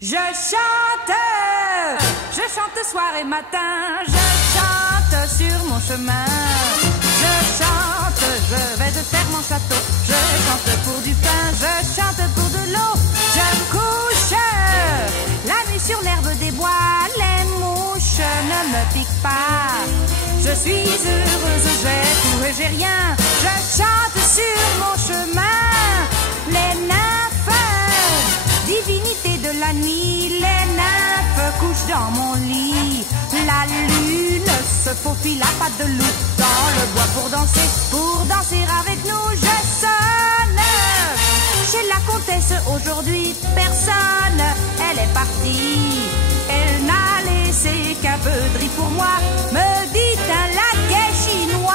Je chante soir et matin, je chante sur mon chemin. Je chante, je vais de faire mon château. Je chante pour du pain, je chante pour de l'eau. Je me couche la nuit sur l'herbe des bois. Les mouches ne me piquent pas. Je suis heureuse, j'ai tout et j'ai rien. Je chante sur mon chemin. Les nymphes, divinités de la nuit, les nymphes couchent dans mon lit. La lune se faufile à pas de loup dans le bois pour danser avec nous. Je sonne chez la comtesse aujourd'hui, personne, elle est partie. Elle n'a laissé qu'un peu de riz pour moi, me dit un laquais chinois.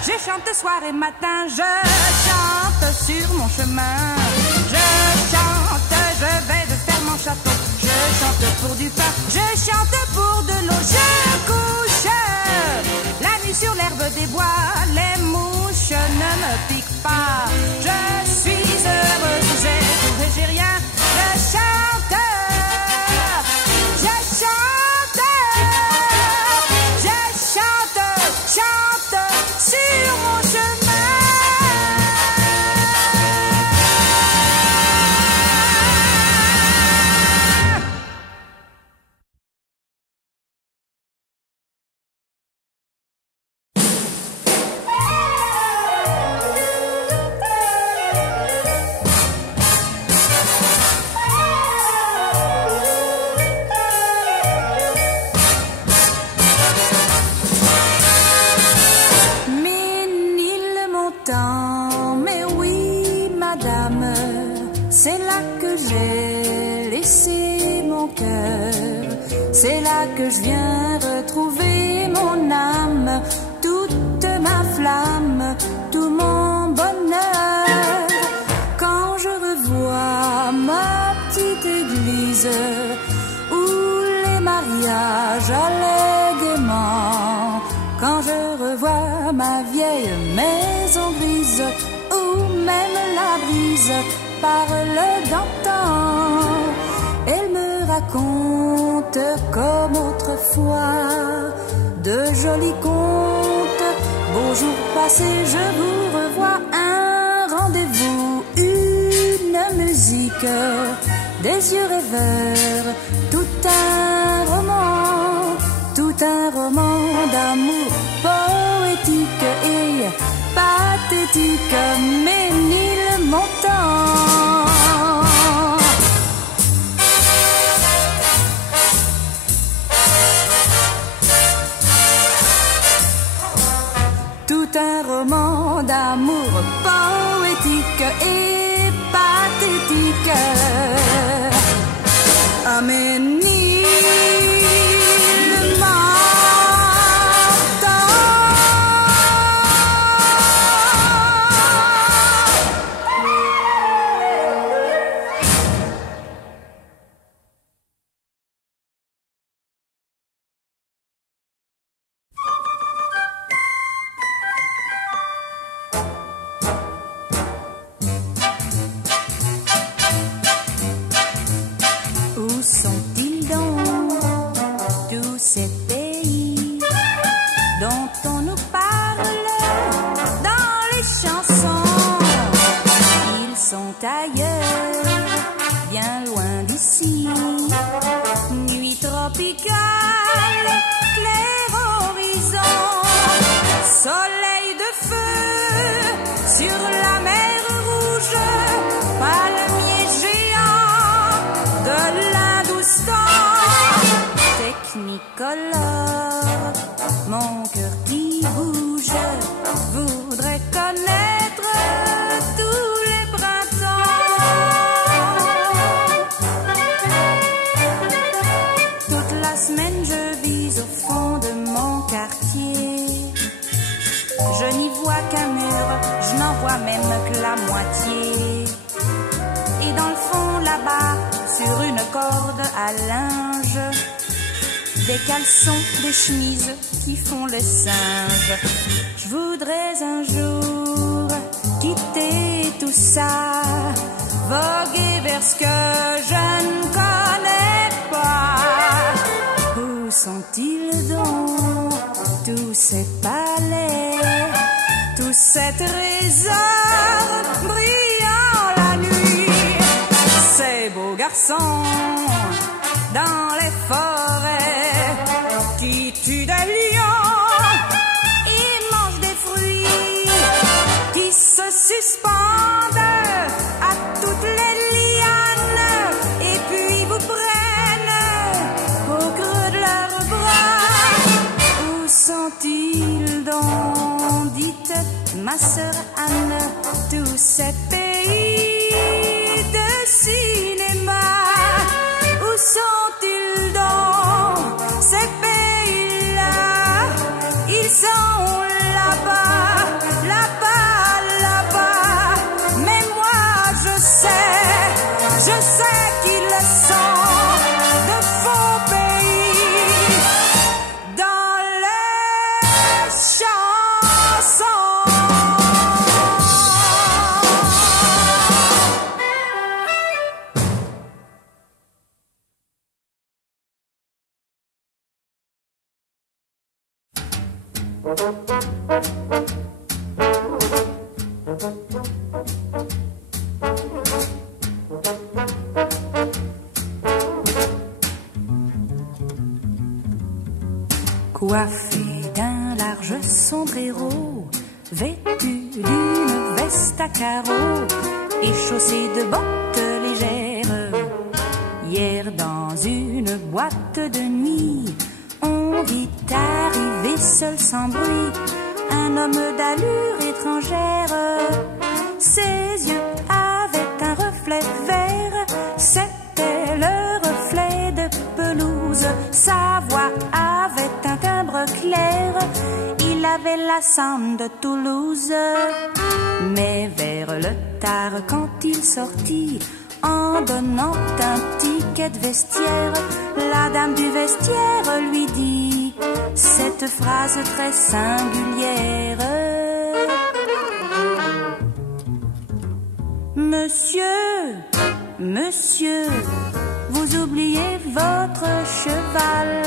Je chante soir et matin, je chante sur mon chemin. Je chante, je vais de faire mon château. Je chante pour du pain, je chante pour de l'eau. Je couche la nuit sur l'herbe des bois. Les mouches ne me piquent pas. Je suis heureuse, j'ai tout et j'ai rien. Je chante, je chante, je chante, chante sur mon chemin. Mais oui, madame, c'est là que j'ai laissé mon cœur. C'est là que je viens retrouver mon âme, toute ma flamme, tout mon bonheur. Quand je revois ma petite église où les mariages allaient gaiement, quand je revois ma vieille maison grise où même la brise parle d'antan, elle me raconte comme autrefois de jolis contes. Beaux jours passés, je vous revois, un rendez-vous, une musique, des yeux rêveurs, tout un roman d'amour poétique et pathétique, Ménilmontant. Tout un roman d'amour poétique et pathétique, à Où sont-ils donc, tous ces pays dont on nous parle dans les chansons? Ils sont ailleurs, bien loin d'ici. Nuit tropicale, clair horizon, soleil de feu sur la mer rouge, palmier géant de l'Hindoustan, technicolore, mon cœur qui bouge, voudrait connaître tous les printemps. semaine, je vis au fond de mon quartier. Je n'y vois qu'un mur, je n'en vois même que la moitié. Et dans le fond, là-bas, sur une corde à linge, des caleçons, des chemises qui font le singe. Je voudrais un jour quitter tout ça, voguer vers ce que je ne connais pas. Où sont-ils donc, tous ces palais, tous ces trésors brillants la nuit, ces beaux garçons dans les forêts qui tuent des lions et mangent des fruits, qui se suspendent à toutes les lianes et puis vous prennent au creux de leurs bras. Où sont-ils donc, dites ma sœur Anne, tous ces pays de cinéma? Où sont-ils donc, ces pays-là? Ils sont là-bas, là-bas, là-bas. Mais moi je sais qu'ils sont de faux pays dans les chansons. Coiffé d'un large sombrero, vêtu d'une veste à carreaux et chaussé de bottes légères, hier dans une boîte de nuit, on vit arriver seul sans bruit un homme d'allure étrangère. Ses yeux avaient un reflet vert, c'était le reflet de pelouse. Sa voix avait un timbre clair, il avait l'accent de Toulouse. Mais vers le tard, quand il sortit, en donnant un ticket de vestiaire, la dame du vestiaire lui dit cette phrase très singulière: Monsieur, monsieur, vous oubliez votre cheval.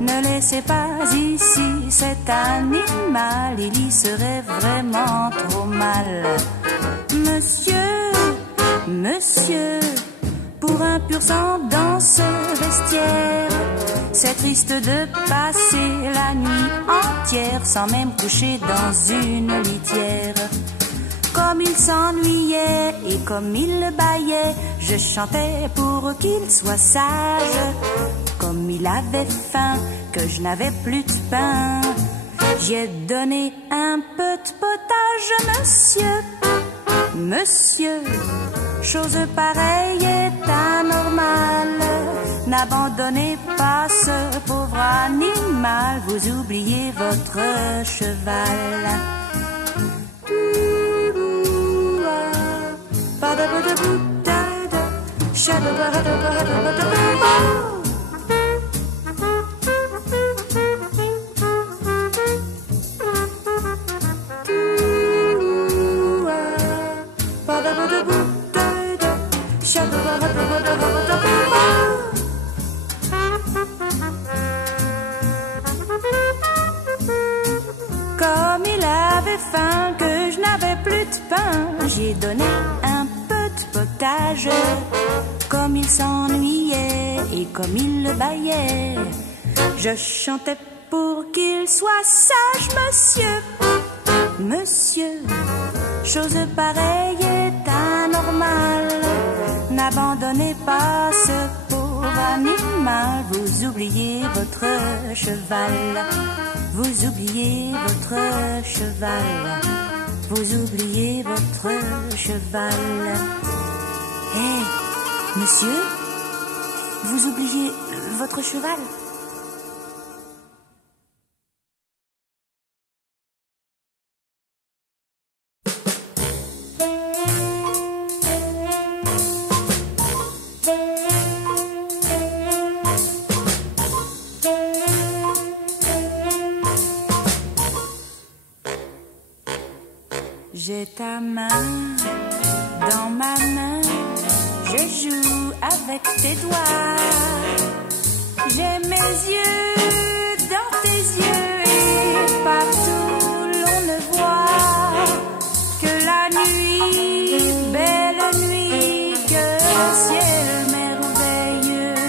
Ne laissez pas ici cet animal, il y serait vraiment trop mal. Monsieur, monsieur, pour un pur sang dans ce vestiaire, c'est triste de passer la nuit entière sans même coucher dans une litière. Comme il s'ennuyait et comme il bâillait, je chantais pour qu'il soit sage. Comme il avait faim, que je n'avais plus de pain, j'ai donné un peu de potage. Monsieur, monsieur, chose pareille est anormale. N'abandonnez pas ce pauvre animal, vous oubliez votre cheval. Comme il avait faim, que je n'avais plus de pain, j'ai donné un peu de potage. Comme il s'ennuyait et comme il le bâillait, je chantais pour qu'il soit sage. Monsieur, monsieur, chose pareille est anormale. N'abandonnez pas ce pauvre animal, vous oubliez votre cheval. Vous oubliez votre cheval, vous oubliez votre cheval. Hé, monsieur, Vous oubliez votre cheval? J'ai ta main dans ma main, je joue avec tes doigts. J'ai mes yeux dans tes yeux et partout l'on ne voit que la nuit, belle nuit, que le ciel merveilleux,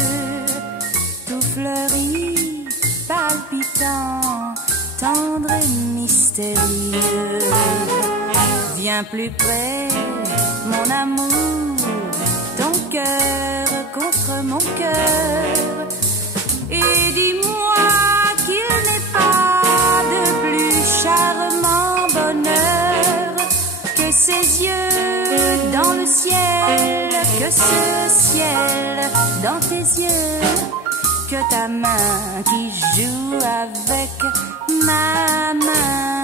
tout fleuri, palpitant, tendre et mystérieux. Viens plus près, mon amour, ton cœur contre mon cœur, et dis-moi qu'il n'est pas de plus charmant bonheur que ces yeux dans le ciel, que ce ciel dans tes yeux, que ta main qui joue avec ma main.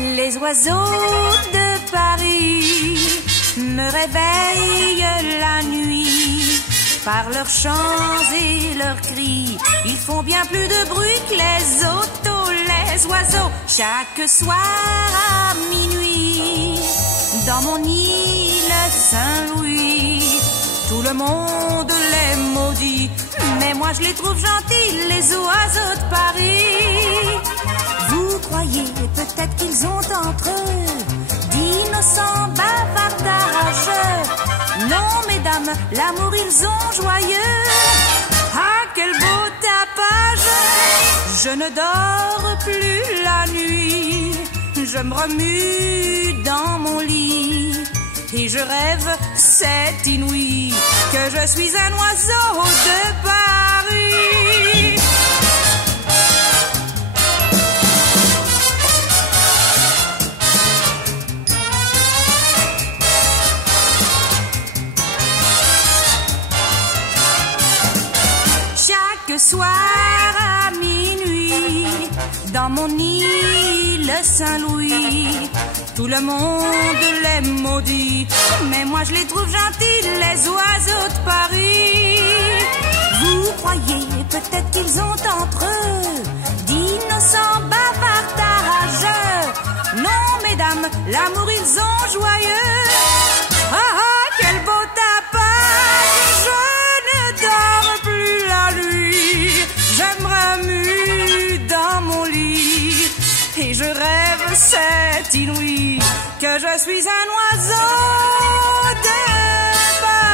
Les oiseaux de Paris me réveillent la nuit par leurs chants et leurs cris. Ils font bien plus de bruit que les autos, les oiseaux. Chaque soir à minuit, dans mon île Saint-Louis, tout le monde les maudit, mais moi je les trouve gentils, les oiseaux de Paris. Vous croyez peut-être qu'ils ont entre eux d'innocents bavardages. Non, mesdames, l'amour ils ont joyeux. Ah, quel beau tapage! Je ne dors plus la nuit, je me remue dans mon lit et je rêve, c'est inouï, que je suis un oiseau de Paris. Chaque soir à minuit, dans mon île Saint-Louis, tout le monde les maudit, mais moi je les trouve gentils, les oiseaux de Paris. Vous croyez peut-être qu'ils ont entre eux d'innocents bavardages. Non, mesdames, l'amour ils ont joyeux. Ah ah, quel beau tapage! Je ne dors plus la nuit, je me remue dans mon lit et je rêve, c'est inouï, que je suis un oiseau de Paris.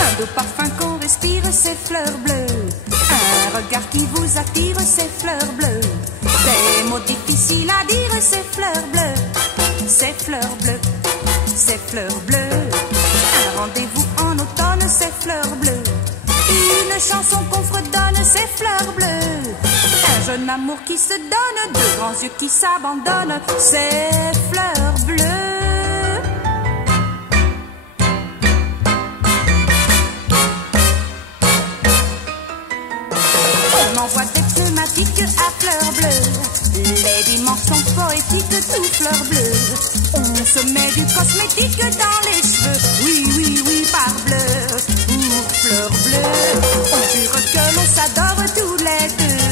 Un beau parfum qu'on respire, ces fleurs bleues. Un regard qui vous attire, ces fleurs bleues. Des mots difficiles à dire, ces fleurs bleues, ces fleurs bleues, ces fleurs bleues. Un rendez-vous en automne, ces fleurs bleues. Une chanson qu'on fredonne, ces fleurs bleues. Un jeune amour qui se donne, deux grands yeux qui s'abandonnent, ces fleurs bleues. On envoie des pneumatiques à fleurs bleues. Les dimanches sont poétiques, tout fleurs bleues. On se met du cosmétique dans les cheveux. Oui, oui, oui, par bleu, pour fleurs bleues. On jure que l'on s'adore tous les deux.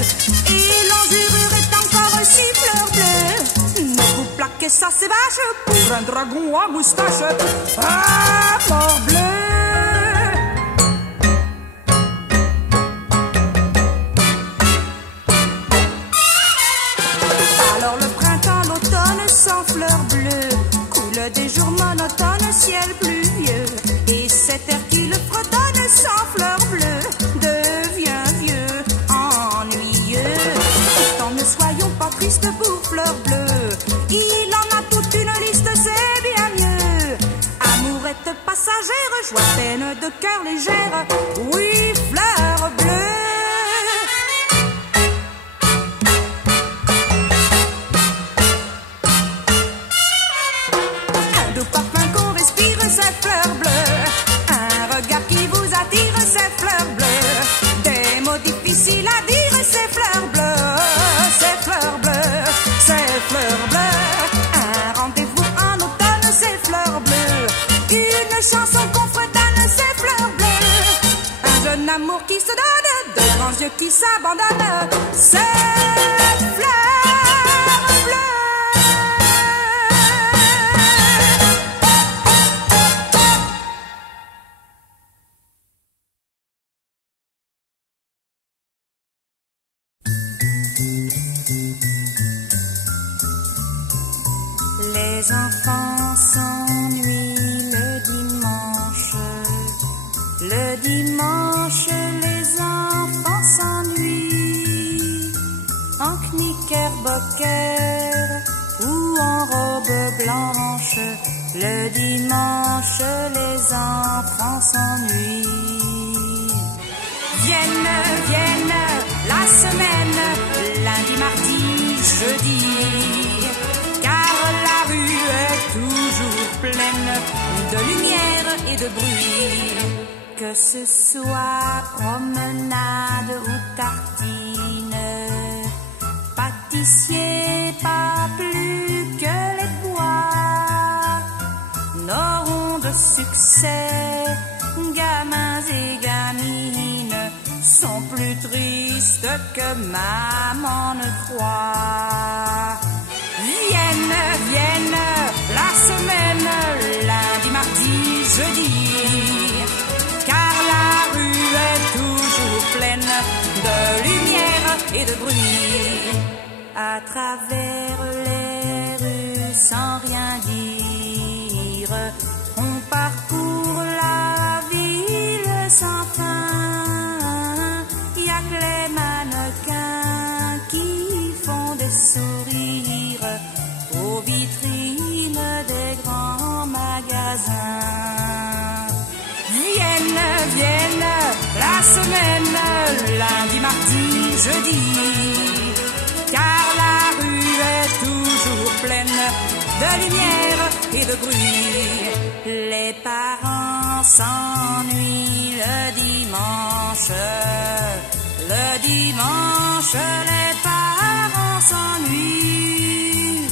Et l'enjurure est encore si fleurs bleues. Ne vous plaquez ça, c'est vache, pour un dragon à moustache. Ah, fleurs bleues. Des jours monotones, ciel pluvieux. Et cet air qui le fredonne sans fleurs bleues devient vieux, ennuyeux. Pourtant ne soyons pas tristes pour fleurs bleues. Il en a toute une liste, c'est bien mieux. Amourette passagère, joie, peine de cœur légère. Oui, fleurs bleues. Difficile à dire, ces fleurs bleues, ces fleurs bleues, ces fleurs bleues. Un rendez-vous en automne, ces fleurs bleues. Une chanson qu'on fredonne, ces fleurs bleues. Un jeune amour qui se donne, deux grands yeux qui s'abandonnent, ces fleurs bleues. Les enfants s'ennuient le dimanche. Le dimanche, les enfants s'ennuient. En knickerbocker ou en robe blanche. Le dimanche, les enfants s'ennuient. Vienne la semaine, lundi, mardi, jeudi. Car la rue est toujours pleine de lumière et de bruit. Que ce soit promenade ou tartine, pâtissier pas plus que les bois n'auront de succès. Gamins et gamines sont plus tristes que maman ne croit. Vienne la semaine, lundi, mardi, jeudi. Car la rue est toujours pleine de lumière et de bruit. À travers les rues sans rien dire, on parcourt la ville sans fin. Y a que les mannequins qui font des sourires aux vitrines des grands magasins. Vienne la semaine, lundi, mardi, jeudi. Car la rue est toujours pleine de lumière et de bruit. Les parents s'ennuient le dimanche. Le dimanche, les parents s'ennuient.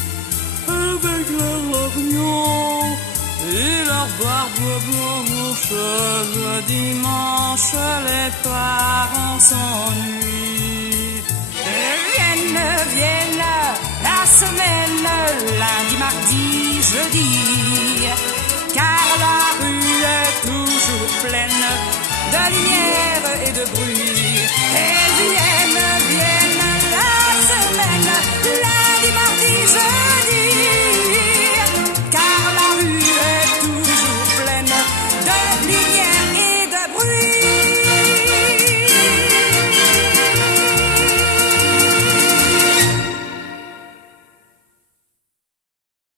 Avec leur lorgnon et leur barbe blanche. Le dimanche, les parents s'ennuient. Vienne la semaine, lundi, mardi, jeudi. Car la rue est toujours pleine de lumière et de bruit.